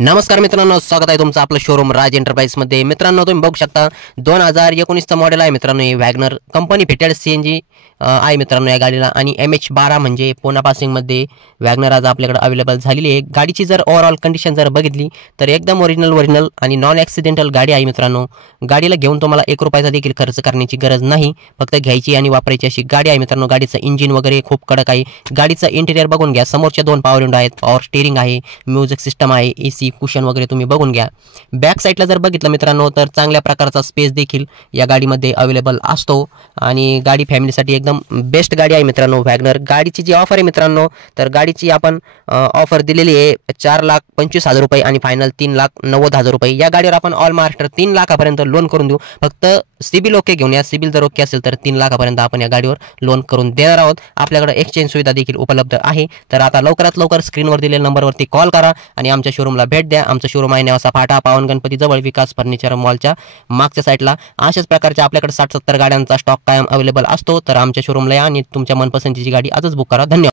नमस्कार मित्रांनो, स्वागत आहे तुमचं आपलं शोरूम राज एंटरप्राइजमध्ये। मित्रांनो, तुम्ही बघू शकता 2019चं मॉडेल आहे मित्रांनो। हे वॅगनर कंपनी फिटेड सीएनजी आहे मित्रांनो या गाडीला। आणि MH12 म्हणजे पुणा पासिंगमध्ये वॅगनर आज आपल्याकडे अवेलेबल झालेली आहे। गाडीची जर ओव्हरऑल कंडिशन जर बघितली तर एकदम ओरिजिनल आणि नॉन ॲक्सिडेंटल गाडी आहे मित्रांनो। गाडीला घेऊन तुम्हाला ₹1 देखील खर्च करण्याची गरज नाही, फक्त घ्यायची आणि वापरायची अशी गाडी आहे मित्रांनो। गाडीचं इंजिन वगैरे खूप कडक आहे। गाडीचं इंटिरियर बघून घ्या, समोरच्या 2 पॉवर विंडो आहेत, पॉवर स्टीअरिंग आहे, म्युझिक सिस्टम आहे, AC कुशन वगैरे तुम्ही बघून घ्या। बॅक साईडला जर बघितलं मित्रांनो तर चांगल्या प्रकारचा स्पेस देखील या गाडीमध्ये अवेलेबल असतो आणि गाडी फॅमिलीसाठी एकदम बेस्ट गाडी आहे मित्रांनो वॅगनर। गाडीची जी ऑफर आहे मित्रांनो, तर गाडीची आपण ऑफर दिलेली आहे ₹4,25,000 आणि फायनल ₹3,90,000। या गाडीवर आपण ऑल महाराष्ट्र 3 लाखापर्यंत लोन करून देऊ। फक्त सिबिल ओके घेऊन या, सिबिल जर ओके असेल तर 3 लाखापर्यंत आपण या गाडीवर लोन करून देणार आहोत। आपल्याकडे एक्सचेंज सुविधा देखील उपलब्ध आहे। तर आता लवकरात लवकर स्क्रीनवर दिलेल्या नंबरवरती कॉल करा आणि आमच्या शोरूमला भेट द्या। आमचं शोरूम आहे नेवासा फाटा, पावन गणपती जवळ, विकास फर्निचर मॉलच्या मागच्या साईडला। अशाच प्रकारच्या आपल्याकडे 60-70 गाड्यांचा स्टॉक कायम अवेलेबल असतो। तर आमच्या शोरूमला या आणि तुमच्या मनपसंतीची गाडी आजच बुक करा। धन्यवाद।